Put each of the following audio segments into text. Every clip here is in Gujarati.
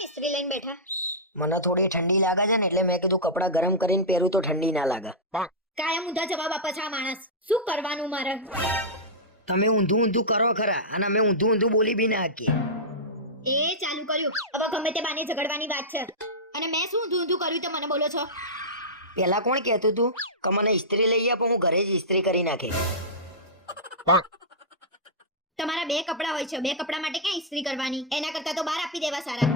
કેમ ઇસ્ત્રી લઈને બેઠા? મને થોડી ઠંડી લાગે છે ને એટલે મેં કીધું કપડાં ગરમ કરીને પહેરું તો ઠંડી ના લાગે. કાયમ ઊંધા જવાબ આપે છે આ માણસ. શું કરવાનું મારે? તમે ઊંધું ઊંધું કરો ખરા અને અમે ઊંધું ઊંધું બોલી બી ના શકીએ. એ ચાલુ કર્યું. હવે ગમે તે બાને ઝઘડવાની વાત છે. અને મેં શું ઊંધું ઊંધું કર્યું તો મને બોલો છો? પેલા કોણ કહેતું તું કે મને ઇસ્ત્રી લઈ આપો, હું ઘરે જ ઇસ્ત્રી કરી નાખે. તમારા બે કપડા હોય છે, બે કપડા માટે ક્યાં ઇસ્ત્રી કરવાની? એના કરતા તો બહાર આપી દેવા સારા.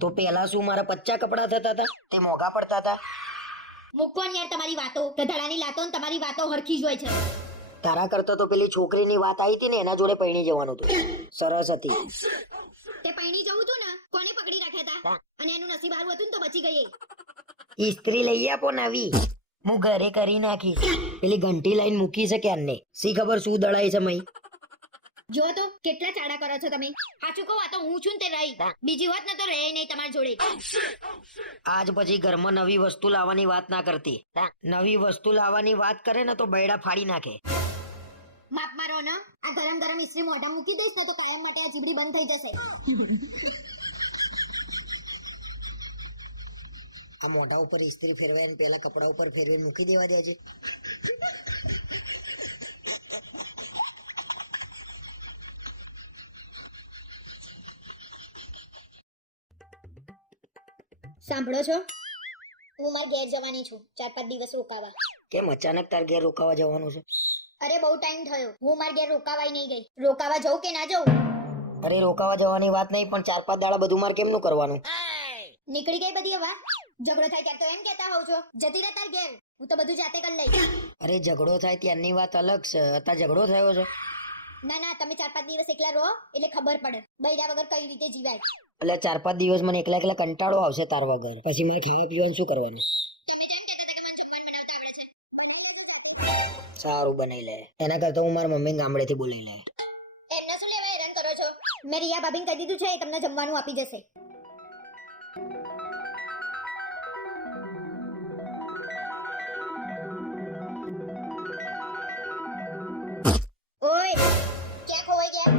તો પેલા શું મારા 50 કપડા થતા હતા? તે મોંઘા પડતા હતા? મૂકો ને યાર તમારી વાતો. ગધાડાની લાતો ને તમારી વાતો હરખી જ હોય છે. તારા કરતા તો પેલી છોકરીની વાત આવી હતી ને એના જોડે પૈણી જવાનું હતું. સરસ હતી. તે પૈણી જવું તું ને, કોને પકડી રાખ્યા હતા? અને એનું નસીબ સારું હતું ને તો બચી ગઈ. ઇસ્ત્રી લઈ આપો નવી, હું ઘરે કરી નાખીશ. પેલી ઘંટી લાઈન મૂકી છે ક્યારને, સી ખબર શું દળાય છે મઈ. જો તો કેટલા ચાડા કરો છો તમે. સાચું કહું, આ તો હું છું ને તે રહી. બીજી વાત ને તો રહે નહીં તમારી જોડે. આજ પછી ઘરમાં નવી વસ્તુ લાવવાની વાત ના કરતી. નવી વસ્તુ લાવવાની વાત કરે ને તો બૈડા ફાડી નાખે. માપ મારો ને, આ ગરમ ગરમ ઇસ્ત્રી મોઢા મૂકી દઈશ ને તો કાયમ માટે આ જીબડી બંધ થઈ જશે. આ મોઢા ઉપર ઇસ્ત્રી ફેરવાય ને પેલા કપડા ઉપર ફેરવીને મૂકી દેવા દે છે. સાંભળો છો? હું મારા ઘેર જવાની છું 4-5 દિવસ રોકાવા. કેમ અચાનક તાર ઘેર રોકાવા જવાનું છે? અરે બહુ ટાઈમ થયો, હું મારા ઘેર રોકાવાય નહીં ગઈ. રોકાવા જવું કે ના જવું? અરે રોકાવા જવાની વાત નહીં, પણ 4-5 દાડા બધું મારે કેમનું કરવાનું? નીકળી ગઈ બધી વાત. ઝઘડો થાય ત્યારે તો એમ કહેતા હોવ છો જતી રહે તાર ઘેર, હું તો બધું જાતે કરી લઈશ. અરે ઝઘડો થાય ત્યારની વાત અલગ છે, અત્યારે ઝઘડો થયો છે. ના ના, તમે 4-5 દિવસ એકલા રહો એટલે ખબર પડે બૈરા વગર કઈ રીતે જીવાય. એટલે 4-5 દિવસ મને એકલા એકલા કંટાળો આવશે તાર વગર, પછી મારે ખાવા પીવાનું શું કરવાનું? સારું બનાવી લે. એના કરતા હું મારા મમ્મી ગામડેથી બોલાવી લે. એમને શું લેવા હેરાન કરો છો? મેં રિયા ભાભીને કહી દીધું છે, એ તમને જમવાનું આપી જશે. ઓય ક્યાં ખોવાઈ ગયા?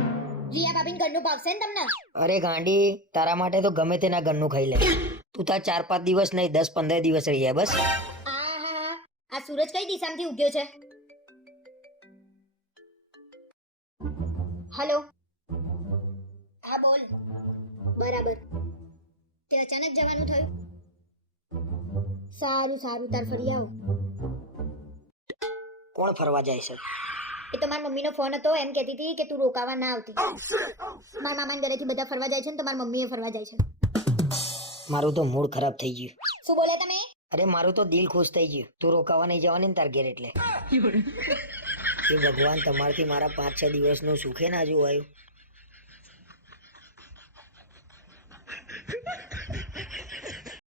રિયા ભાભીને ઘરનું ભાવશે ને તમને? અરે ગાંડી, તારા માટે તો ગમે તેના ઘરનું ખાઈ લે. તું તાર 4-5 દિવસ નહીં 10-15 દિવસ રહી જાય બસ. આ સૂરજ કઈ દિશામાંથી ઉગ્યો છે? હેલો, હા બોલ. બરાબર, તે અચાનક જવાનું થયું? સારું સારું, તાર ફરી આવો. કોણ ફરવા જાય છે? એ તો મારી મમ્મીનો ફોન હતો, એમ કહેતી હતી કે તું રોકાવા ના આવતી. મારા મામાના ઘરેથી બધા ફરવા જાય છે ને તો મારી મમ્મીએ ફરવા જાય છે. મારું તો મૂડ ખરાબ થઈ ગયું. શું બોલે તમે? અરે મારું તો દિલ ખુશ થઈ ગયું. તું રોકાવા નહીં જવાની ને તાર ઘેર એટલે. એ ભગવાન, તમારથી મારા 5-6 દિવસનું સુખે ના જોવાયું.